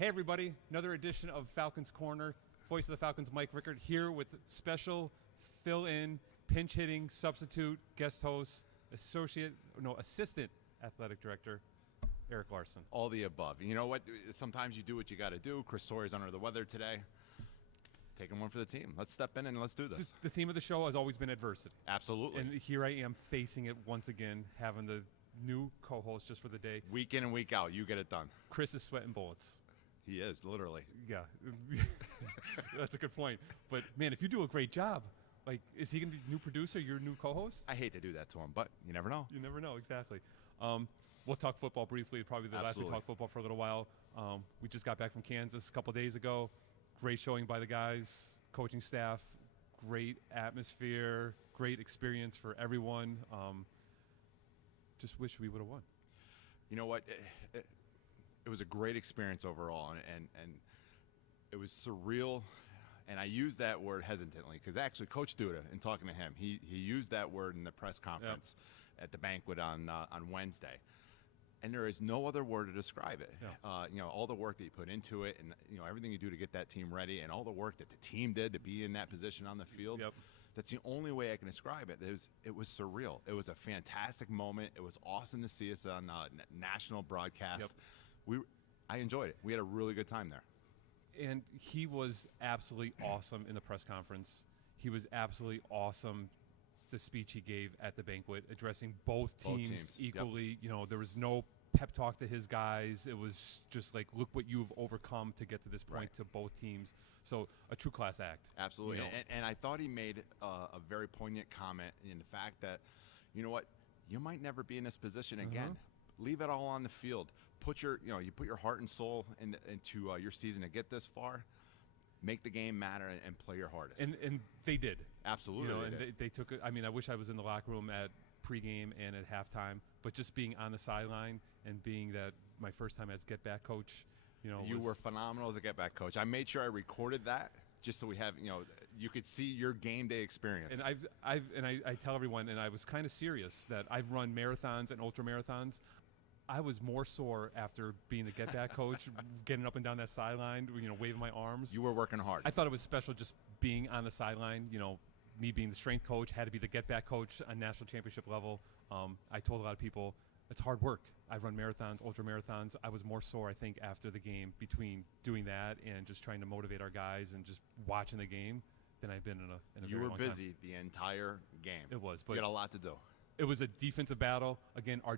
Hey, everybody. Another edition of Falcons Corner. Voice of the Falcons, Mike Rickard, here with special fill-in, pinch-hitting, substitute, guest host, assistant athletic director, Eric Larson. All the above. You know what? Sometimes you do what you got to do. Chris Sawyer's under the weather today. Taking one for the team. Let's step in and let's do this. The theme of the show has always been adversity. Absolutely. And here I am facing it once again, having the new co-host just for the day. Week in and week out, you get it done. Chris is sweating bullets. He is, literally. Yeah. That's a good point. But, man, if you do a great job, like, is he going to be new producer, your new co-host? I hate to do that to him, but you never know. You never know, exactly. We'll talk football briefly. Probably the last we talked football for a little while. We just got back from Kansas a couple days ago. Great showing by the guys, coaching staff, great atmosphere, great experience for everyone. Just wish we would have won. You know what? It was a great experience overall, and it was surreal. And I use that word hesitantly because actually Coach Duda, in talking to him, he used that word in the press conference at the banquet on Wednesday. And there is no other word to describe it. Yeah. All the work that you put into it, and everything you do to get that team ready, and all the work that the team did to be in that position on the field. Yep. That's the only way I can describe it. It was surreal. It was a fantastic moment. It was awesome to see us on national broadcast. Yep. I enjoyed it. We had a really good time there. And he was absolutely awesome in the press conference. He was absolutely awesome, the speech he gave at the banquet, addressing both teams equally. Yep. There was no pep talk to his guys. It was just like, look what you've overcome to get to this point to both teams. So a true class act. Absolutely. And I thought he made a very poignant comment in the fact that, you know what, you might never be in this position again. Leave it all on the field. You put your heart and soul into your season to get this far. Make the game matter and play your hardest. And they did. Absolutely. They took it. I mean, I wish I was in the locker room at pregame and at halftime, but just being on the sideline and being that my first time as get back coach, you were phenomenal as a get back coach. I made sure I recorded that just so we have, you could see your game day experience. And I tell everyone, and I was kind of serious that I've run marathons and ultra marathons. I was more sore after being the get-back coach, getting up and down that sideline, waving my arms. You were working hard. I thought it was special just being on the sideline. Me being the strength coach, had to be the get-back coach on national championship level. I told a lot of people, it's hard work. I've run marathons, ultra marathons. I was more sore, I think, after the game between doing that and just trying to motivate our guys and just watching the game than I've been in a very long time. You were busy the entire game. It was. But you got a lot to do. It was a defensive battle. Again, our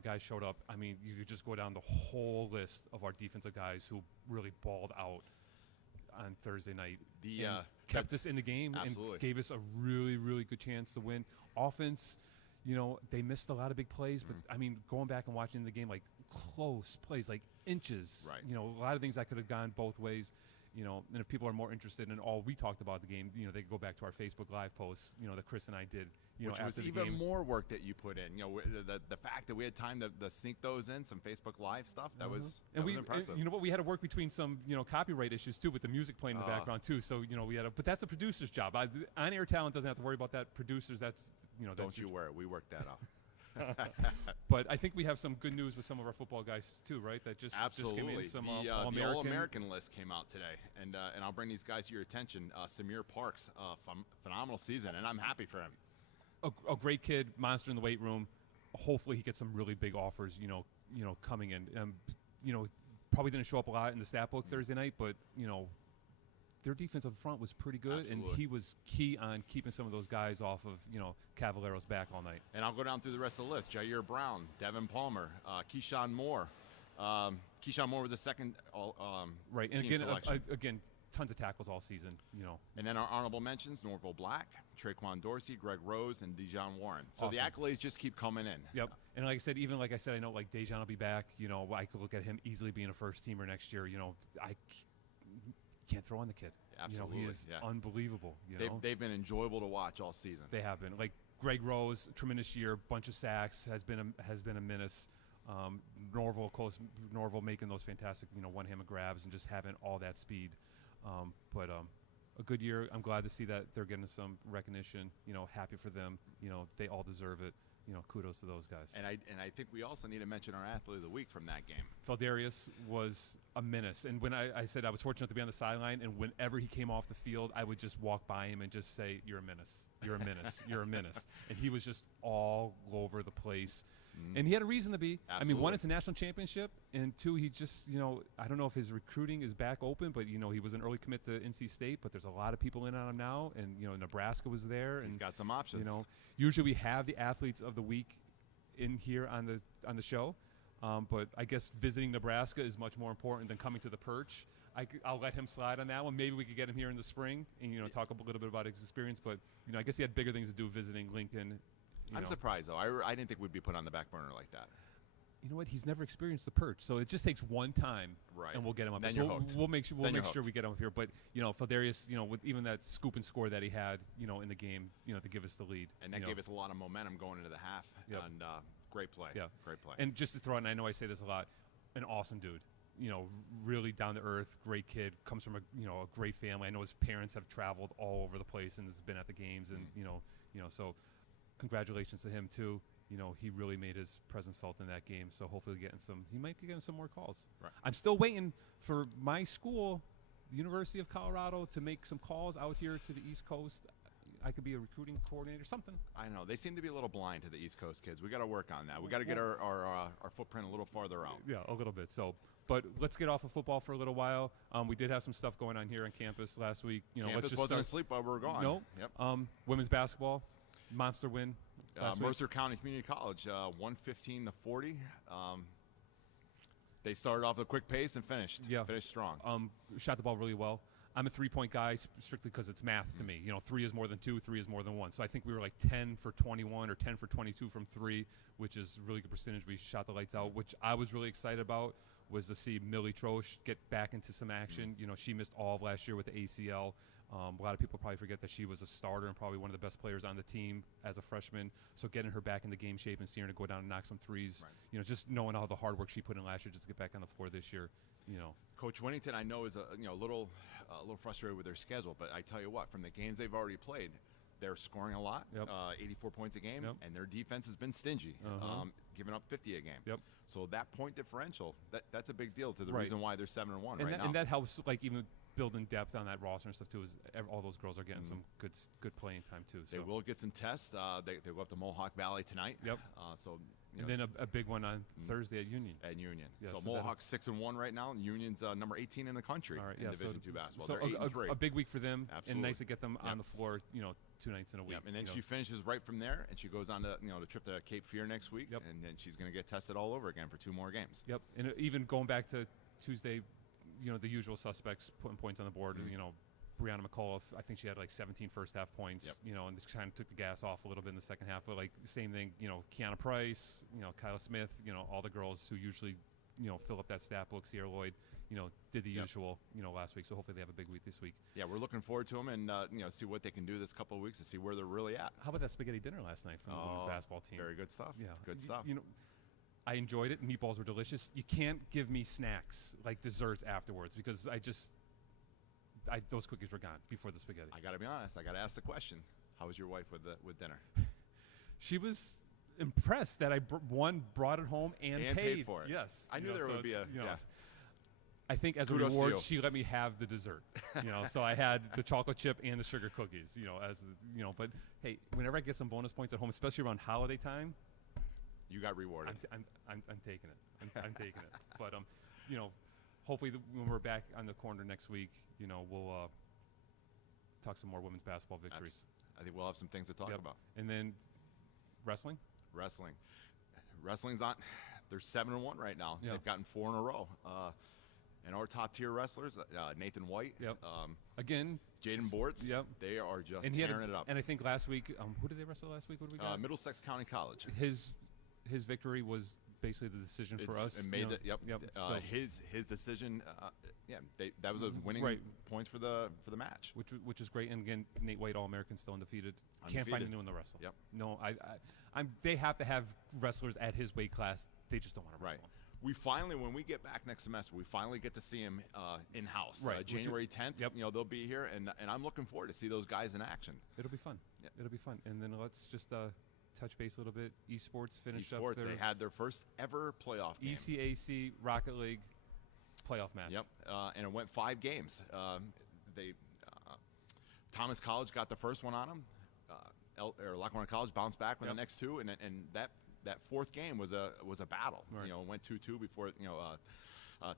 guys showed up. I mean, you could just go down the whole list of our defensive guys who really balled out on Thursday night. Kept us in the game and gave us a really, really good chance to win. Offense, they missed a lot of big plays, but, I mean, going back and watching the game, like, close plays, like inches. Right. A lot of things that could have gone both ways. And if people are more interested in all we talked about the game, they can go back to our Facebook Live posts, that Chris and I did, which after was the even game. More work that you put in. The fact that we had time to sneak those in, some Facebook Live stuff, that was impressive. And you know what? We had to work between some, copyright issues too, with the music playing in the background too. So we had but that's a producer's job. On-air talent doesn't have to worry about that. Producers, that's Don't you worry, we worked that out. But I think we have some good news with some of our football guys too, right? That just came in. Some the All-American list came out today, and I'll bring these guys to your attention. Samir Parks, phenomenal season, and I'm happy for him. A great kid, monster in the weight room. Hopefully, he gets some really big offers. Coming in. Probably didn't show up a lot in the stat book Thursday night, but their defensive front was pretty good, and he was key on keeping some of those guys off of, Cavaliero's back all night. And I'll go down through the rest of the list. Jair Brown, Devin Palmer, Keyshawn Moore. Keyshawn Moore was the second right. And team selection. Again, tons of tackles all season, And then our honorable mentions, Norville Black, Traquan Dorsey, Greg Rose, and Dijon Warren. So awesome. The accolades just keep coming in. Yep. And like I said, I know like Dijon will be back. I could look at him easily being a first teamer next year. I can't throw on the kid. Absolutely. He is unbelievable. They've been enjoyable to watch all season. They have been. Like Greg Rose, tremendous year, bunch of sacks, has been a menace. Norville making those fantastic, one-handed grabs and just having all that speed. But a good year. I'm glad to see that they're getting some recognition. Happy for them. They all deserve it. kudos to those guys. And I think we also need to mention our athlete of the week from that game. Feldarius was a menace. And when I said I was fortunate to be on the sideline, and whenever he came off the field, I would just walk by him and just say, "You're a menace. You're a menace. You're a menace." And he was just all over the place. And he had a reason to be. Absolutely. I mean, one, it's a national championship, and two, he just, I don't know if his recruiting is back open, but, he was an early commit to NC State, but there's a lot of people in on him now, and, Nebraska was there. And he's got some options. Usually we have the athletes of the week in here on the show, but I guess visiting Nebraska is much more important than coming to the Perch. I'll let him slide on that one. Maybe we could get him here in the spring and, talk a little bit about his experience, but, I guess he had bigger things to do visiting Lincoln. I'm surprised, though. I didn't think we'd be put on the back burner like that. You know what? He's never experienced the Perch, so it just takes one time, right? And we'll get him up. Then so you're hooked. We'll make sure we get him up here. But Feldarius, with even that scoop and score that he had, in the game, to give us the lead, and that gave us a lot of momentum going into the half. Yep. And great play. Yeah, great play. And just to throw in, I know I say this a lot, an awesome dude. Really down to earth, great kid, comes from a great family. I know his parents have traveled all over the place and has been at the games, and so congratulations to him too. He really made his presence felt in that game. So hopefully he might be getting some more calls. Right. I'm still waiting for my school, the University of Colorado, to make some calls out here to the East Coast. I could be a recruiting coordinator, something. I know. They seem to be a little blind to the East Coast kids. We got to work on that. We got to get our footprint a little farther out. Yeah, a little bit. So, but let's get off of football for a little while. We did have some stuff going on here on campus last week. Campus wasn't asleep while we were gone. No. Yep. Women's basketball, monster win. Mercer County Community College, 115-40. They started off with a quick pace and finished strong. Shot the ball really well. I'm a three-point guy strictly because it's math to me. 3 is more than 2, 3 is more than 1. So I think we were like 10 for 21 or 10 for 22 from 3, which is a really good percentage. We shot the lights out, which I was really excited about, was to see Millie Troche get back into some action. She missed all of last year with the ACL. A lot of people probably forget that she was a starter and probably one of the best players on the team as a freshman. So getting her back in the game shape and seeing her go down and knock some threes, right. Just knowing all the hard work she put in last year just to get back on the floor this year, Coach Winnington, I know, is a little frustrated with their schedule, but I tell you what, from the games they've already played, they're scoring a lot, 84 points a game, and their defense has been stingy, giving up 50 a game. Yep. So that point differential, that's a big deal to the reason why they're 7-1 right now. And that helps, even building depth on that roster and stuff too. Is all those girls are getting some good playing time too. So. They will get some tests. They go up to Mohawk Valley tonight. Yep. And then a big one on Thursday at Union. Yeah, so Mohawk's 6-1 right now, and Union's number 18 in the country in Division II basketball. So they're 8-3. a big week for them, Absolutely. and nice to get them on the floor. 2 nights in a week. And then she finishes right from there, and she goes on to the trip to Cape Fear next week, and then she's going to get tested all over again for 2 more games. Yep. And even going back to Tuesday, the usual suspects putting points on the board. Brianna McCullough, I think she had like 17 first half points, and this kind of took the gas off a little bit in the second half. But same thing, Kiana Price, Kyla Smith, all the girls who usually, fill up that stat book. Sierra Lloyd, did the usual, last week. So hopefully they have a big week this week. Yeah, we're looking forward to them and, see what they can do this couple of weeks to see where they're really at. How about that spaghetti dinner last night from the women's basketball team? Very good stuff. Yeah. Good stuff. I enjoyed it. Meatballs were delicious. You can't give me snacks like desserts afterwards because those cookies were gone before the spaghetti. I got to be honest. I got to ask the question. How was your wife with dinner? She was impressed that I brought it home and paid for it. Yes. I knew there would be a I think as kudos a reward, she let me have the dessert. So I had the chocolate chip and the sugar cookies. But hey, whenever I get some bonus points at home, especially around holiday time, you got rewarded. I'm taking it. I'm taking it. But hopefully when we're back on the corner next week, we'll talk some more women's basketball victories. I think we'll have some things to talk about. And then wrestling. Wrestling's on. They're 7-1 right now. Yep. They've gotten 4 in a row. And our top tier wrestlers, Nathan White, again, Jaden Bortz, they are just tearing it up. And I think last week, who did they wrestle last week? What did we got? Middlesex County College. His victory was basically the decision for us. It made so his decision. That was a winning points for the match, which is great. And again, Nate White, All-American, still undefeated. Can't find anyone to wrestle. Yep. No, they have to have wrestlers at his weight class. They just don't want to wrestle. Right. We finally, when we get back next semester, we finally get to see him in-house. Right. January 10th, they'll be here, and I'm looking forward to see those guys in action. It'll be fun. Yep. It'll be fun. And then let's just touch base a little bit. Esports finished up Esports, they had their first ever playoff game. ECAC Rocket League playoff match. Yep, and it went 5 games. Thomas College got the first one on them. Lackawanna College bounced back with the next 2, and that 4th game was a battle. Right. It went 2-2 before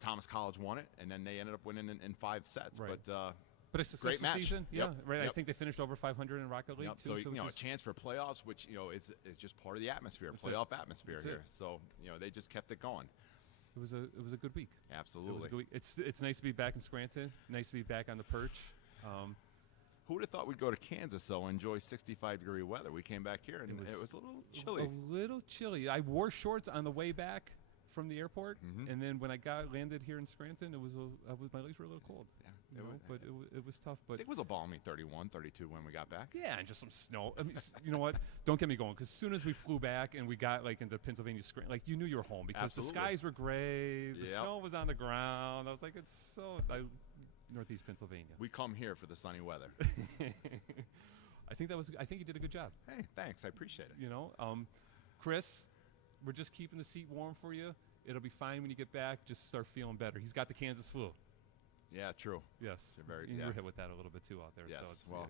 Thomas College won it, and then they ended up winning in 5 sets. Right. But a successful great match. season. Yeah, Yep. right. Yep. I think they finished over 500 in Rocket League too. So, So a chance for playoffs, which it's just part of the atmosphere, playoff atmosphere here. So they just kept it going. It was a good week. Absolutely. It was a good week. It's nice to be back in Scranton. Nice to be back on the perch. Who would have thought we'd go to Kansas, though, and enjoy 65-degree weather? We came back here, and it was a little chilly. A little chilly. I wore shorts on the way back from the airport, and then when I landed here in Scranton, my legs were a little cold. Yeah, but it was tough. But it was a balmy 31, 32 when we got back. Yeah, and just some snow. I mean, you know what? Don't get me going, because as soon as we flew back and we got into Pennsylvania, you knew you were home because Absolutely. the skies were gray, the snow was on the ground. I was like, it's so Northeast Pennsylvania. We come here for the sunny weather. I think you did a good job. Hey, thanks. I appreciate it. Chris, we're just keeping the seat warm for you. It'll be fine when you get back. Just start feeling better. He's got the Kansas flu. Yeah, true. Yes. You were hit with that a little bit too out there. Yes. So it's, well,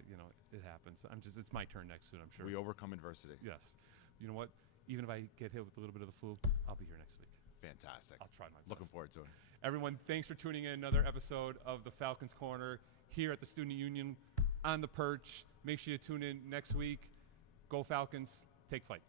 it happens. It's my turn next soon, I'm sure. We overcome adversity. Yes. You know what? Even if I get hit with a little bit of the flu, I'll be here next week. Fantastic. I'll try my best. Looking forward to it. Everyone, thanks for tuning in. Another episode of the Falcons Corner here at the Student Union on the perch. Make sure you tune in next week. Go Falcons. Take flight.